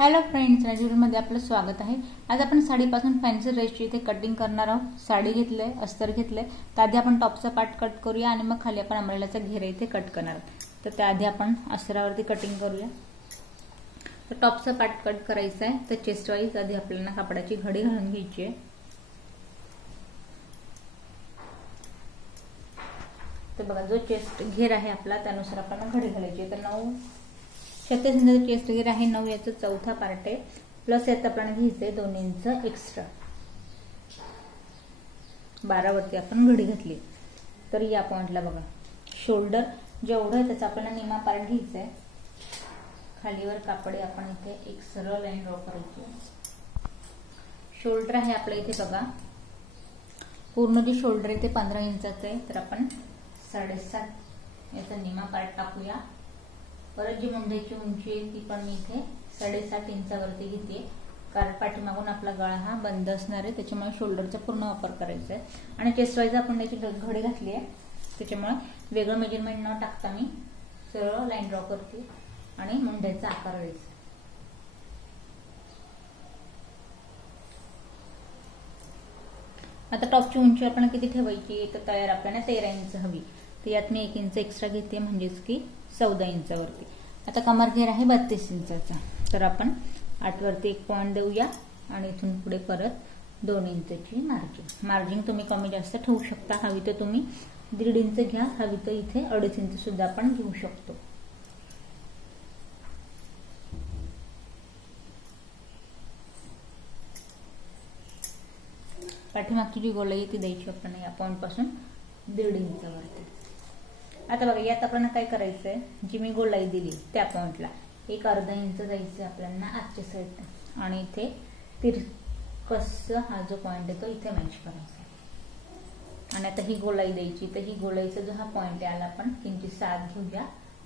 Hello friends, मध्ये आपलं स्वागत आहे। आज आपण साडीपासून फॅन्सी ड्रेसची इथे कटिंग करणार आहोत। साडी घेतले, अस्तर घेतले, त्याआधी आपण टॉपचा पार्ट कट करूया आणि मग खाली आपण अंब्रेलाचा घेरा इथे कट करणार आहोत। तर त्याआधी आपण अस्त्रावरती कटिंग करूया। तर टॉपचा पार्ट कट करायचा आहे, तर चेस्ट वाईज आधी आपल्याला कापडाची घडी घालून घ्यायची आहे। तर बघा, जो चेस्ट घेर आहे आपला त्यानुसार आपण घडी घालायची आहे। तर 9 36 इंच चेस्ट घेर आहे, 9 याचा चौथा पार्ट आहे, प्लस यात आपण घ्यायचंय 2 इंच एक्स्ट्रा। 12 वरती आपण घडी घातली। तर या पॉइंटला बघा, शोल्डर जेवढं आहे त्याचा आपल्याला निमा पार्ट घ्यायचा आहे। खालीवर कापडे आपण इथे एक सरळ लाईन ड्रॉ करायची। शोल्डर आहे आपल्या इथे बघा, पूर्ण जे शोल्डर आहे ते 15 इंचाचं आहे, तर आपण 7.5 याचा निमा पार्ट टाकूया। परत जी मुंड्याची उंची आहे ती पण मी इथे 7.5 इंचावरती घेते, कारण पाठीमागून आपला गळा हा बंद असणार आहे, त्याच्यामुळे शोल्डरचा पूर्ण वापर करायचा आहे। आणि चेस्ट वाईज आपण त्याची घडी घातली आहे, त्याच्यामुळे वेगळं मेजरमेंट न टाकता मी सरळ लाईन ड्रॉ करते आणि मुंड्याचा आकार द्यायचा। आता टॉपची उंची आपण किती ठेवायची, तर तयार आपल्याला 13 इंच हवी, तर यात मी 1 इंच एक्स्ट्रा घेते, म्हणजेच की 14 इंचावरती। आता कमर घेर आहे 32 इंचाचा, तर आपण 8 वरती एक पॉइंट देऊया आणि इथून पुढे परत 2 इंचची मार्जिन तुम्ही कमी जास्त ठेवू शकता। हवी तर तुम्ही 1.5 इंच घ्या, हवी तर इथे 2.5 इंच सुद्धा आपण घेऊ शकतो। पाठीमागची जी गोलाई ती द्यायची आपण या पॉइंट पासून 1.5 इंचावरती। आता बघा, यात आपल्याला काय करायचंय, जी मी गोलाई दिली त्या पॉइंटला एक अर्धा इंच जायचं आपल्याला आजच्या साईड, आणि इथे तिरकस हा जो पॉइंट आहे तो इथे मॅच करायचा। आणि आता ही गोलाई द्यायची, तर ही गोलाईचा जो हा पॉइंट आहे याला आपण किंचित साथ घेऊया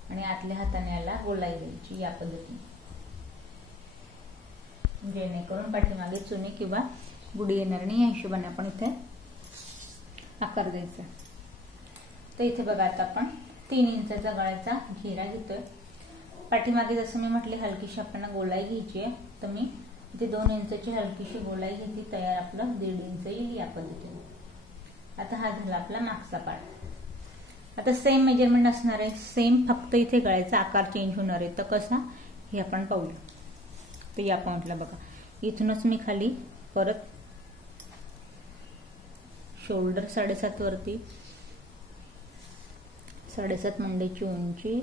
आणि आतल्या हाताने याला गोलाई द्यायची या पद्धतीने, जेणेकरून पाठीमागे चुनी किंवा गुढी येणार नाही, या हिशोबाने आपण इथे आकार द्यायचा। तर इथे बघा, आता आपण 3 इंचाचा गळ्याचा घेरा घेतोय। पाठीमागे जसं मी म्हटले हलकीशी आपल्याला गोलाई घ्यायची आहे, तर मी इथे 2 इंचाची हलकीशी गोलाई घेतली, तयार आपलं 1.5 इंच येईल या पद्धतीने। आता हा झाला आपला मागचा पार्ट। आता सेम मेजरमेंट असणार आहे, सेम, फक्त इथे गळ्याचा आकार चेंज होणार आहे। तर कसा हे आपण पाहूया। तर या पॉइंटला बघा, इथूनच मी खाली परत शोल्डर 7.5 वरती 7.5 मुंड्याची उंची,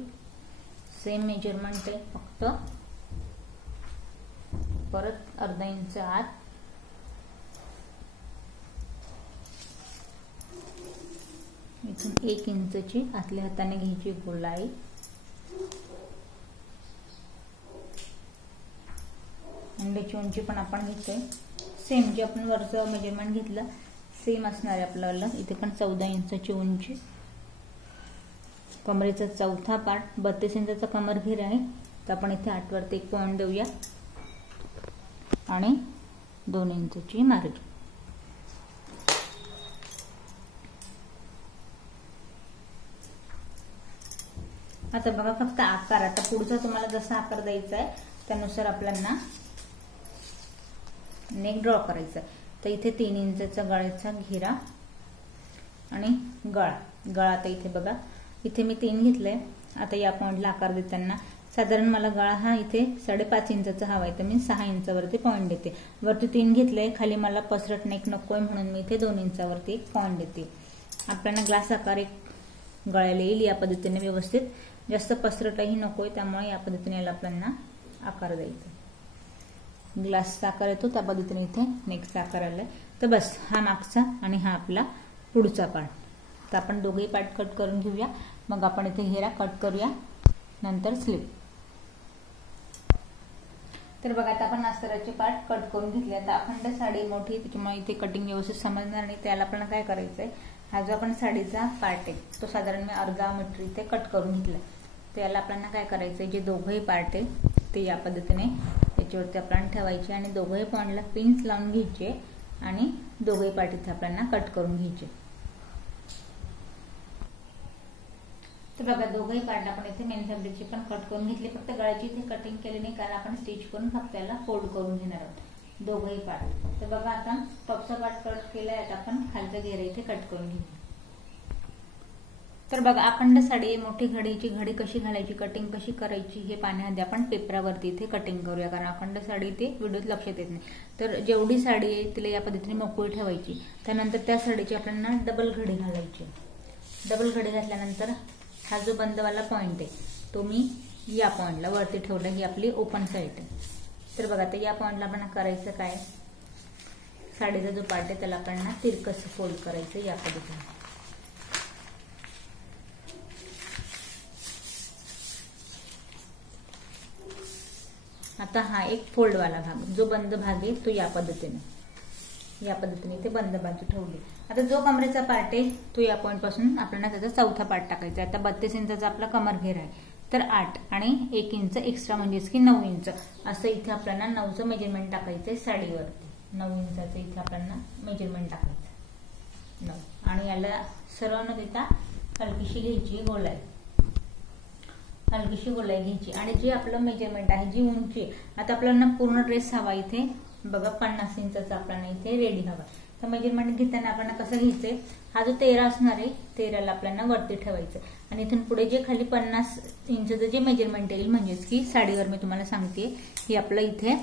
सेम मेजरमेंट आहे, फक्त परत अर्धा इंच आत, इथून 1 इंचची आतल्या हाताने घ्यायची गोलाई, मुंड्याची उंची पण आपण घेतोय सेम, जे आपण वरचं मेजरमेंट घेतलं सेम असणार आहे आपल्याला। इथे पण 14 इंचाची उंची, कमरेचा चौथा पार्ट 32 इंचाचा कमर घेर आहे, तर आपण इथे 8 वरती एक पॉइंट देऊया आणि 2 इंचची मार्जिन। आता बघा, फक्त आकार, आता पुढचा तुम्हाला जसा आकार द्यायचा आहे त्यानुसार आपल्याला नेक ड्रॉ करायचा। तर इथे 3 इंचाचा गळ्याचा घेरा आणि गळा आता इथे बघा, इथे मी 3 घेतलंय। आता या पॉइंटला आकार देताना साधारण मला गळा हा इथे 5.5 इंचाचा हवा आहे, तर मी 6 इंचावरती पॉइंट देते। वरती 3 घेतलंय, खाली मला पसरट नेक नकोय म्हणून मी इथे 2 इंचावरती एक पॉइंट देते। आपल्याला ग्लास आकार एक गळ्याला येईल या पद्धतीने व्यवस्थित, जास्त पसरटही नकोय, त्यामुळे या पद्धतीने याला आपल्याला आकार द्यायचा। ग्लासचा आकार येतो त्या पद्धतीने इथे नेक्स्ट आकार आलाय। तर बस, हा मागचा आणि हा आपला पुढचा पार्ट। तर आपण दोघेही पार्ट कट करून घेऊया, मग आपण इथे घेरा कट करूया, नंतर स्लीव। तर बघा, आता आपण अस्तराचे पार्ट कट करून घेतले। आता अखंड साडी मोठी, त्याच्यामुळे इथे कटिंग व्यवस्थित समजणार नाही, त्याला आपल्याला काय करायचंय, हा जो आपण साडीचा पार्ट आहे तो साधारण मी अर्धा मीटर इथे कट करून घेतला। तर याला आपल्याला काय करायचंय, जे दोघंही पार्ट आहे ते या पद्धतीने त्याच्यावरती आपल्याला ठेवायचे आणि दोघंही पॉइंटला पिन्स लावून घ्यायचे आणि दोघंही पार्ट इथे आपल्याला कट करून घ्यायचे। तर बघा दोघंही पार्ट आपण इथे मेन फॅब्रिकची पण कट करून घेतले, फक्त गळ्याची इथे कटिंग केली नाही कारण आपण स्टिच करून फक्त याला फोल्ड करून घेणार आहोत दोघंही पार्ट। तर बघा आता टॉपचा पार्ट कट केलाय, आता आपण खालचा घेरा इथे कट करून घेऊ। तर बघा अखंड साडी मोठी घडीची घडी कशी घालायची, कटिंग कशी करायची हे पाहण्याआधी आपण पेपरावरती इथे कटिंग करूया, कारण अखंड साडी ते व्हिडिओत लक्षात येत नाही। तर जेवढी साडी आहे तिला या पद्धतीने मोकळी ठेवायची, त्यानंतर त्या साडीची आपल्याला डबल घडी घालायची। डबल घडी घातल्यानंतर हा जो बंदवाला पॉइंट आहे तो मी या पॉइंटला वरती ठेवला, ही आपली ओपन साईड आहे। तर बघा आता या पॉइंटला आपण करायचं काय, साडीचा जो पार्ट आहे त्याला आपण तिरकस फोल्ड करायचं या पद्धतीने। आता हा एक फोल्ड वाला भाग, जो बंद भाग आहे तो या पद्धतीने ते बंद बाजू ठेवली। आता जो कमरेचा पार्ट आहे तो या पॉइंट पासून आपल्याला त्याचा चौथा पार्ट टाकायचा। आता 32 इंचाचा आपला कमर घेरा आहे, तर 8 आणि 1 इंच एक्स्ट्रा म्हणजेच की 9 इंच असं इथे आपल्याला 9चं मेजरमेंट टाकायचंय साडीवरती। 9 इंचाचं इथे आपल्याला मेजरमेंट टाकायचं 9, आणि याला सरळ न देता हलकीशी घ्यायची गोलाई, हलकीशी गोलाई घ्यायची। आणि जे आपलं मेजरमेंट आहे, जी उंची, आता आपल्याला पूर्ण ड्रेस हवा इथे बघा 50 इंचाचा आपल्याला इथे रेडी हवा। तर मेजरमेंट घेताना आपण कसं घ्यायचंय, हा जो 13 असणार आहे 13ला आपल्याला वरती ठेवायचं, आणि इथून पुढे जे खाली 50 इंचचं जे मेजरमेंट येईल म्हणजेच की साडीवर मी तुम्हाला सांगते ही आपलं इथे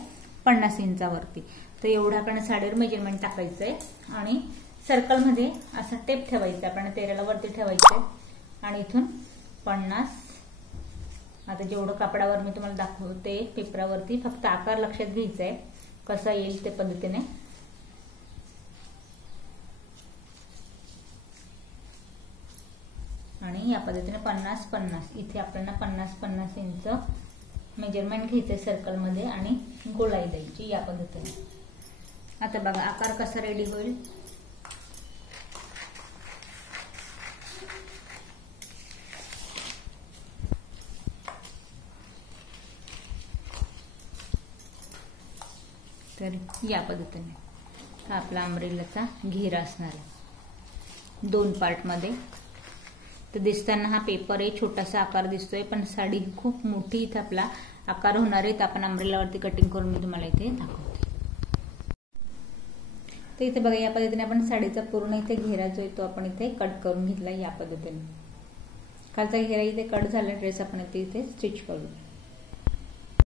50 इंचावरती, तर एवढं आपण साडीवर मेजरमेंट टाकायचंय। आणि सर्कलमध्ये असं टेप ठेवायचं, आपण 13ला वरती ठेवायचंय आणि इथून 50। आता जेवढं कापडावर मी तुम्हाला दाखवते पेपरावरती, फक्त आकार लक्षात घ्यायचा आहे कसा येईल ते पद्धतीने। आणि या पद्धतीने 50-50 इथे आपल्याला 50-50 इंच मेजरमेंट घ्यायचंय सर्कलमध्ये आणि गोलाई द्यायची या पद्धतीने। आता बघा आकार कसा रेडी होईल, तर या पद्धतीने हा आपला अम्ब्रेलाचा घेरा असणार आहे 2 पार्ट मध्ये। तर दिसताना हा पेपर आहे, छोटासा आकार दिसतोय, पण साडी खूप मोठी इथे आपला आकार होणार आहे। तर आपण अम्ब्रेलावरती कटिंग करून मी तुम्हाला इथे दाखवते। तर इथे बघा या पद्धतीने आपण साडीचा पूर्ण इथे घेरा जो आहे तो आपण इथे कट करून घेतला या पद्धतीने। खालचा घेरा इथे कट झाला, ड्रेस आपण इथे स्टिच करू।